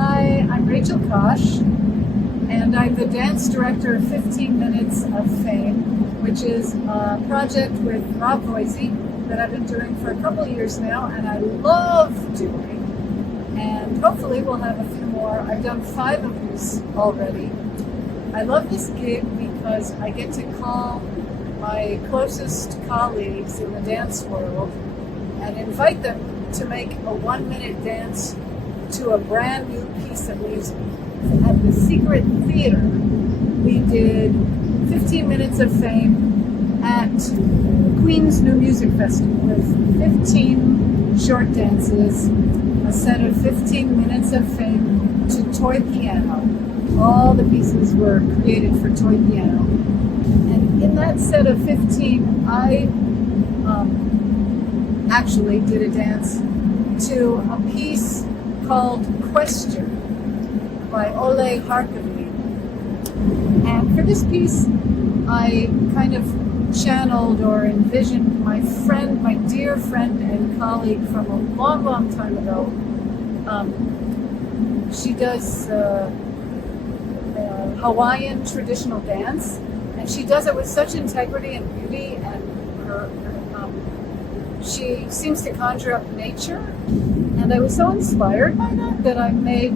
Hi, I'm Rachael Kosch, and I'm the dance director of 15 Minutes of Fame, which is a project with Rob Voisey that I've been doing for a couple of years now, and I love doing. And hopefully we'll have a few more. I've done 5 of these already. I love this gig because I get to call my closest colleagues in the dance world and invite them to make a 1-minute dance to a brand new piece of music. At the Secret Theater, we did 15 Minutes of Fame at Queen's New Music Festival with 15 short dances, a set of 15 Minutes of Fame to toy piano. All the pieces were created for toy piano. And in that set of 15, I actually did a dance to a piece called Question by Ole Harkavy. And for this piece, I kind of channeled or envisioned my friend, my dear friend and colleague from a long, long time ago. She does Hawaiian traditional dance, and she does it with such integrity and beauty, and she seems to conjure up nature. And I was so inspired by that I made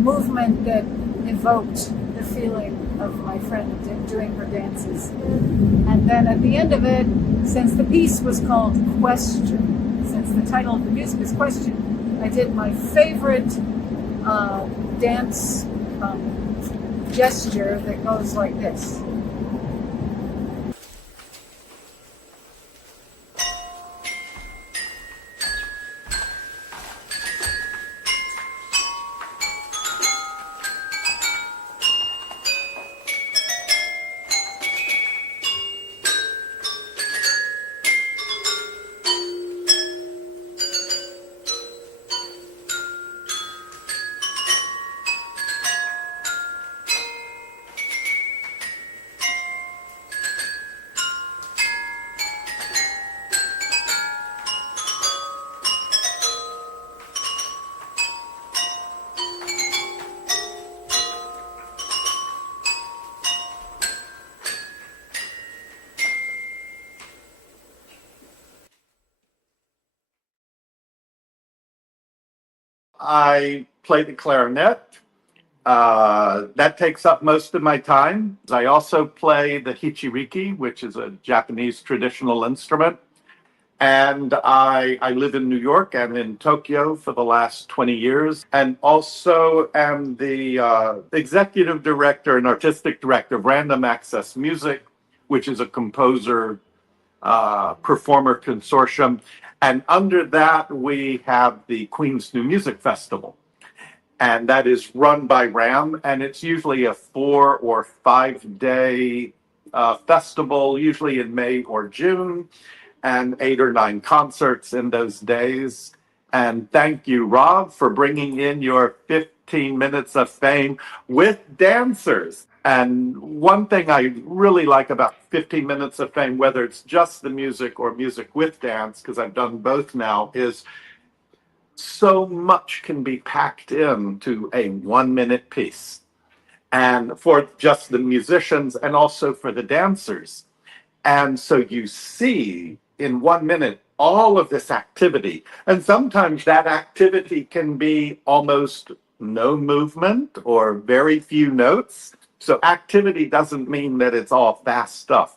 movement that evoked the feeling of my friend doing her dances. And then at the end of it, since the piece was called Question, since the title of the music is Question, I did my favorite dance gesture that goes like this. I play the clarinet. That takes up most of my time. I also play the hichiriki, which is a Japanese traditional instrument. And I live in New York and in Tokyo for the last 20 years, and also am the executive director and artistic director of Random Access Music, which is a composer performer consortium. And under that, we have the Queen's New Music Festival. And that is run by RAM, and it's usually a 4 or 5 day festival, usually in May or June, and 8 or 9 concerts in those days. And thank you, Rob, for bringing in your 15 Minutes of Fame with dancers. And one thing I really like about 15 Minutes of Fame, whether it's just the music or music with dance, because I've done both now, is so much can be packed into a 1-minute piece. And for just the musicians and also for the dancers. And so you see in 1 minute all of this activity. And sometimes that activity can be almost no movement or very few notes. So activity doesn't mean that it's all fast stuff.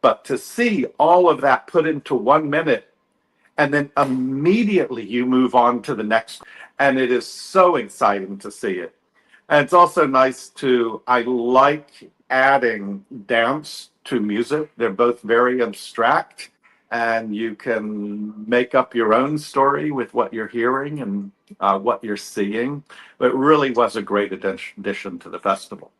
But to see all of that put into 1 minute, and then immediately you move on to the next, and it is so exciting to see it. And it's also nice I like adding dance to music. They're both very abstract, and you can make up your own story with what you're hearing and what you're seeing. But it really was a great addition to the festival.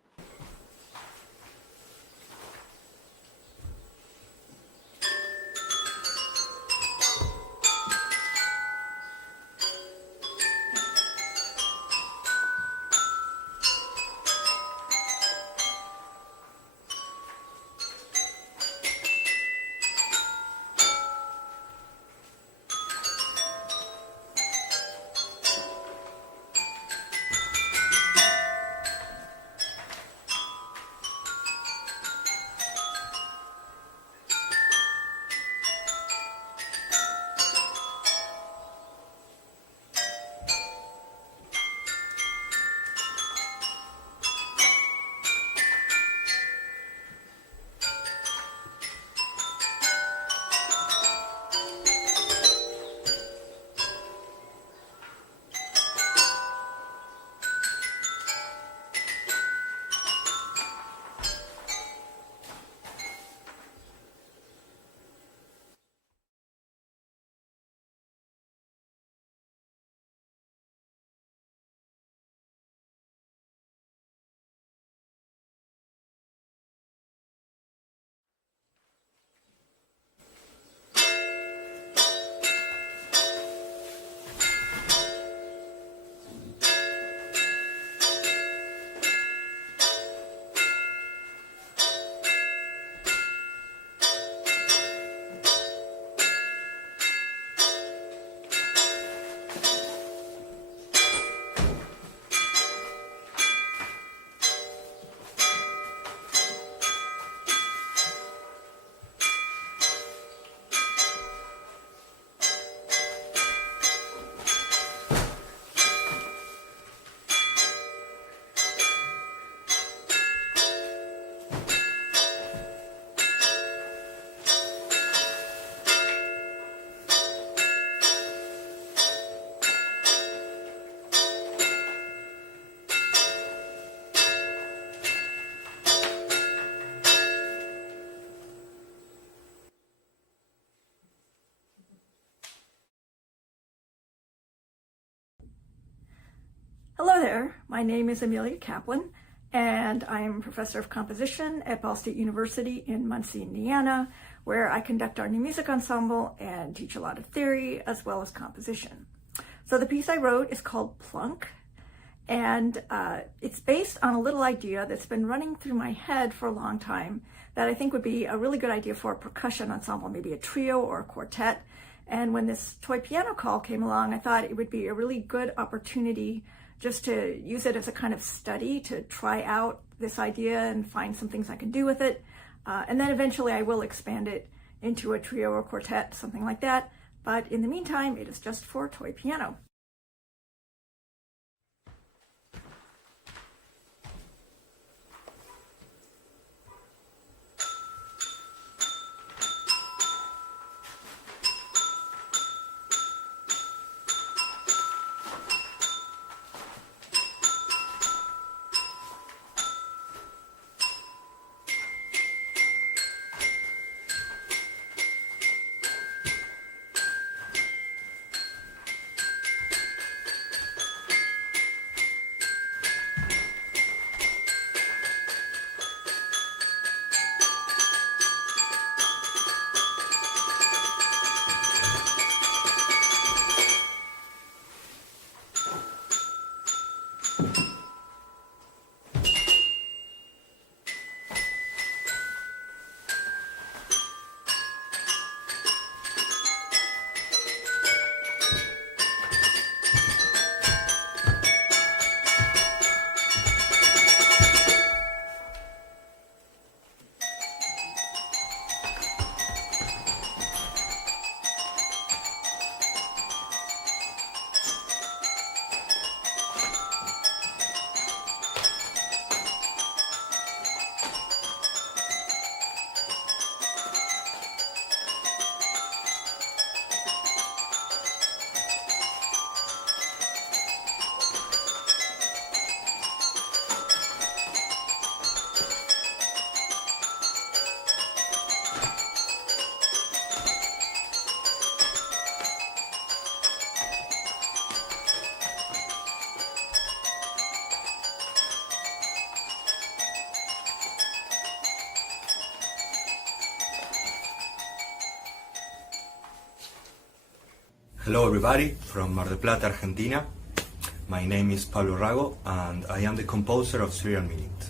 there, my name is Amelia Kaplan, and I am professor of composition at Ball State University in Muncie, Indiana, where I conduct our new music ensemble and teach a lot of theory as well as composition. So the piece I wrote is called Plunk, and it's based on a little idea that's been running through my head for a long time that I think would be a really good idea for a percussion ensemble, maybe a trio or a quartet. And when this toy piano call came along, I thought it would be a really good opportunity just to use it as a kind of study to try out this idea and find some things I can do with it. And then eventually I will expand it into a trio or quartet, something like that. But in the meantime, it is just for toy piano. Hello everybody from Mar del Plata, Argentina. My name is Pablo Rago and I am the composer of Serial Minute.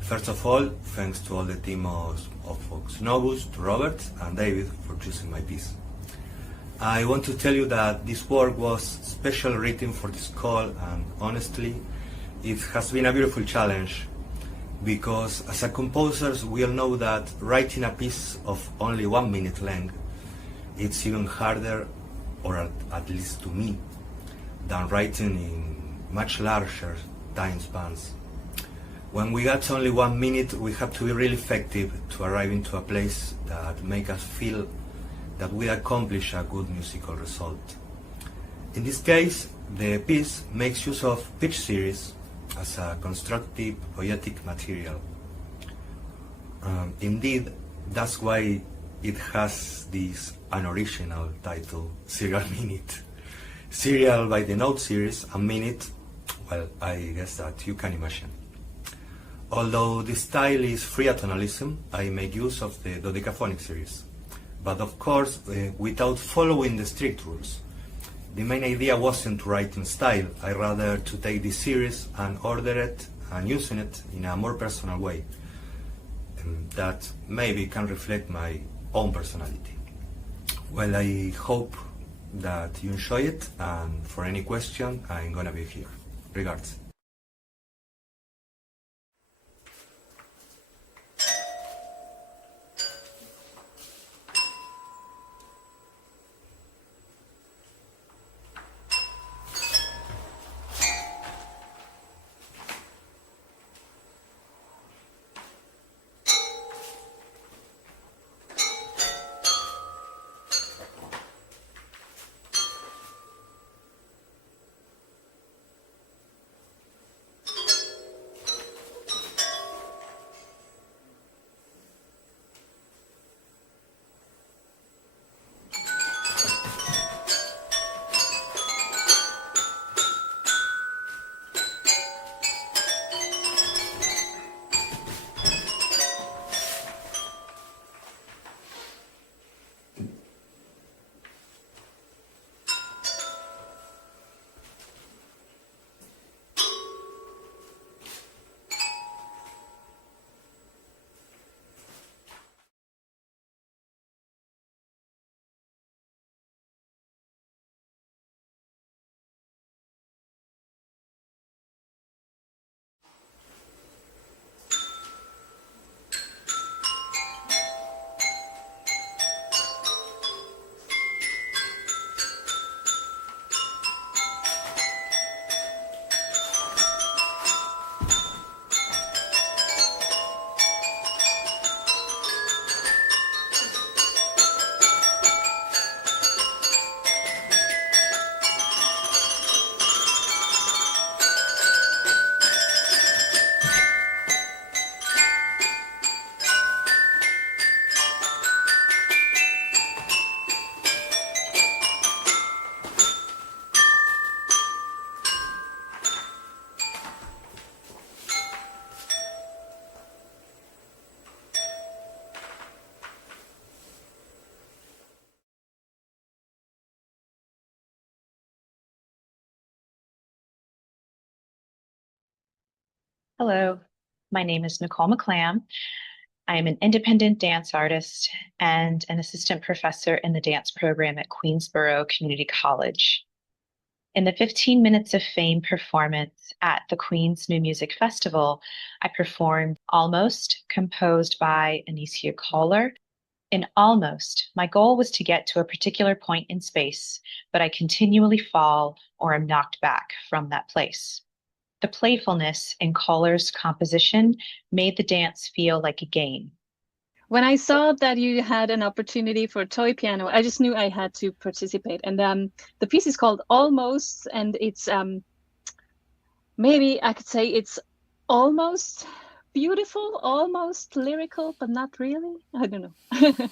First of all, thanks to all the team of Fox Novus, to Robert and David for choosing my piece. I want to tell you that this work was specially written for this call, and honestly, it has been a beautiful challenge because as a composers we all know that writing a piece of only 1 minute length, it's even harder, or at least to me, than writing in much larger time spans. When we got only 1 minute, we have to be really effective to arrive into a place that make us feel that we accomplish a good musical result. In this case, the piece makes use of pitch series as a constructive poetic material. Indeed, that's why it has this unoriginal title, Serial Minute. Serial by the note series, and minute, well, I guess that you can imagine. Although the style is free atonalism, I make use of the dodecaphonic series, but of course without following the strict rules. The main idea wasn't to write in style, I rather to take this series and order it and using it in a more personal way that maybe can reflect my own personality. Well, I hope that you enjoy it, and for any question, I'm gonna be here. Regards. Hello, my name is Nicole McClam. I am an independent dance artist and an assistant professor in the dance program at Queensborough Community College. In the 15 Minutes of Fame performance at the Queen's New Music Festival, I performed Almost, composed by Anicia Kohler. In Almost, my goal was to get to a particular point in space, but I continually fall or am knocked back from that place. The playfulness in Kohler's composition made the dance feel like a game. When I saw that you had an opportunity for toy piano, I just knew I had to participate. And the piece is called Almost, and it's maybe I could say it's almost beautiful, almost lyrical, but not really. I don't know.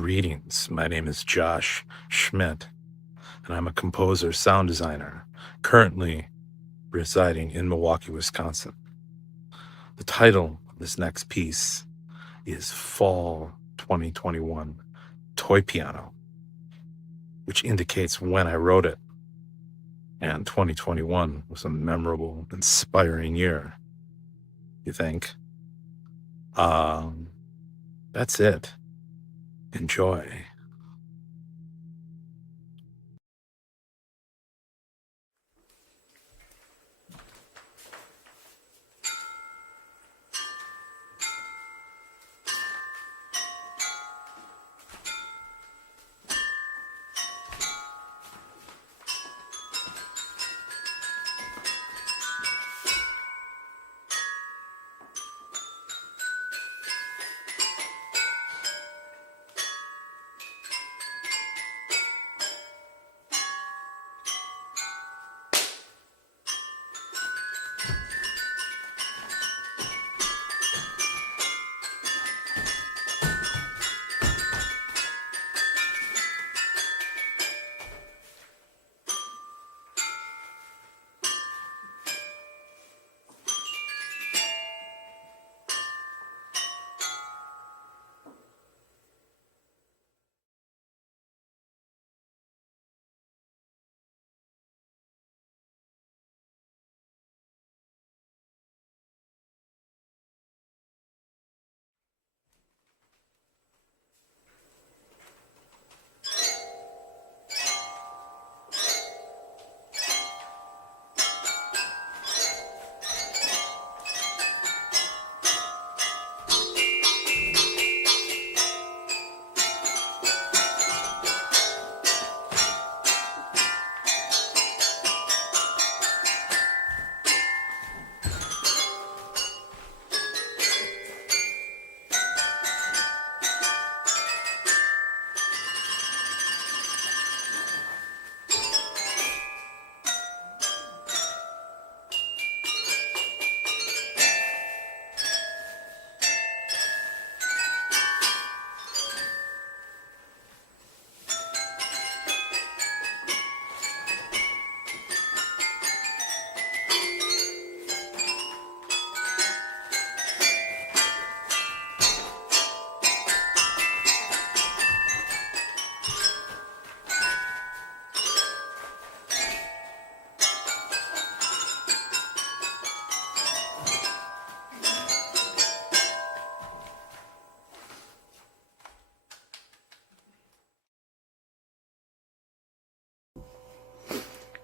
Greetings. My name is Josh Schmidt, and I'm a composer, sound designer, currently residing in Milwaukee, Wisconsin. The title of this next piece is Fall 2021 Toy Piano, which indicates when I wrote it. And 2021 was a memorable, inspiring year, you think? That's it. Enjoy.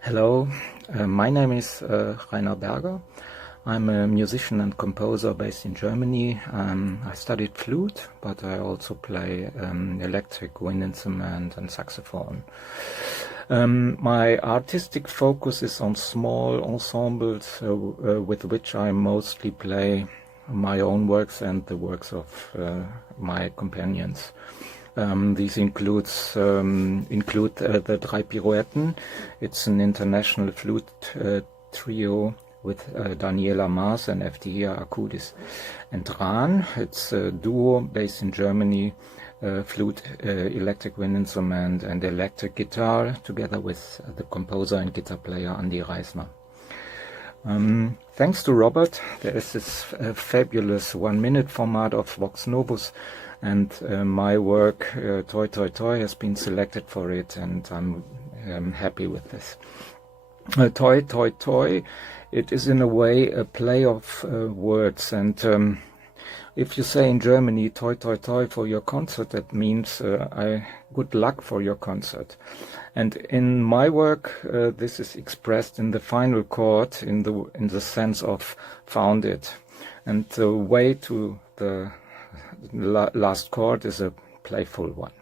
Hello, my name is Rainer Berger. I'm a musician and composer based in Germany. I studied flute, but I also play electric wind instrument and saxophone. My artistic focus is on small ensembles with which I mostly play my own works and the works of my companions. These include the Drei Pirouetten. It's an international flute trio with Daniela Maas and Eftikhia Akudis. And Ran, it's a duo based in Germany, flute, electric wind instrument and electric guitar, together with the composer and guitar player Andi Reisner. Thanks to Robert, there is this fabulous 1-minute format of Vox Novus, and my work, Toy Toy Toy, has been selected for it, and I'm happy with this. Toy Toy Toy, it is in a way a play of words, and if you say in Germany Toy Toy Toy for your concert, that means good luck for your concert. And in my work, this is expressed in the final chord in the sense of found it, and the way to the last chord is a playful one.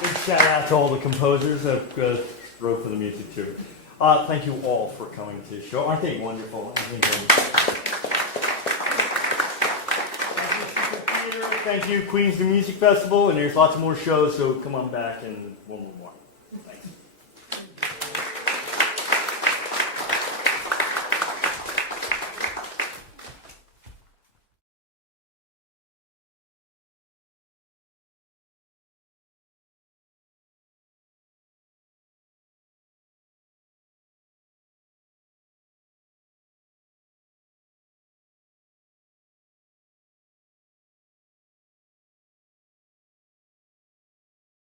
Big shout out to all the composers that wrote for the music too. Thank you all for coming to the show. Aren't they wonderful? Thank you, thank you, Queens the Music Festival, and there's lots more shows, so come on back and we'll move more. Thanks.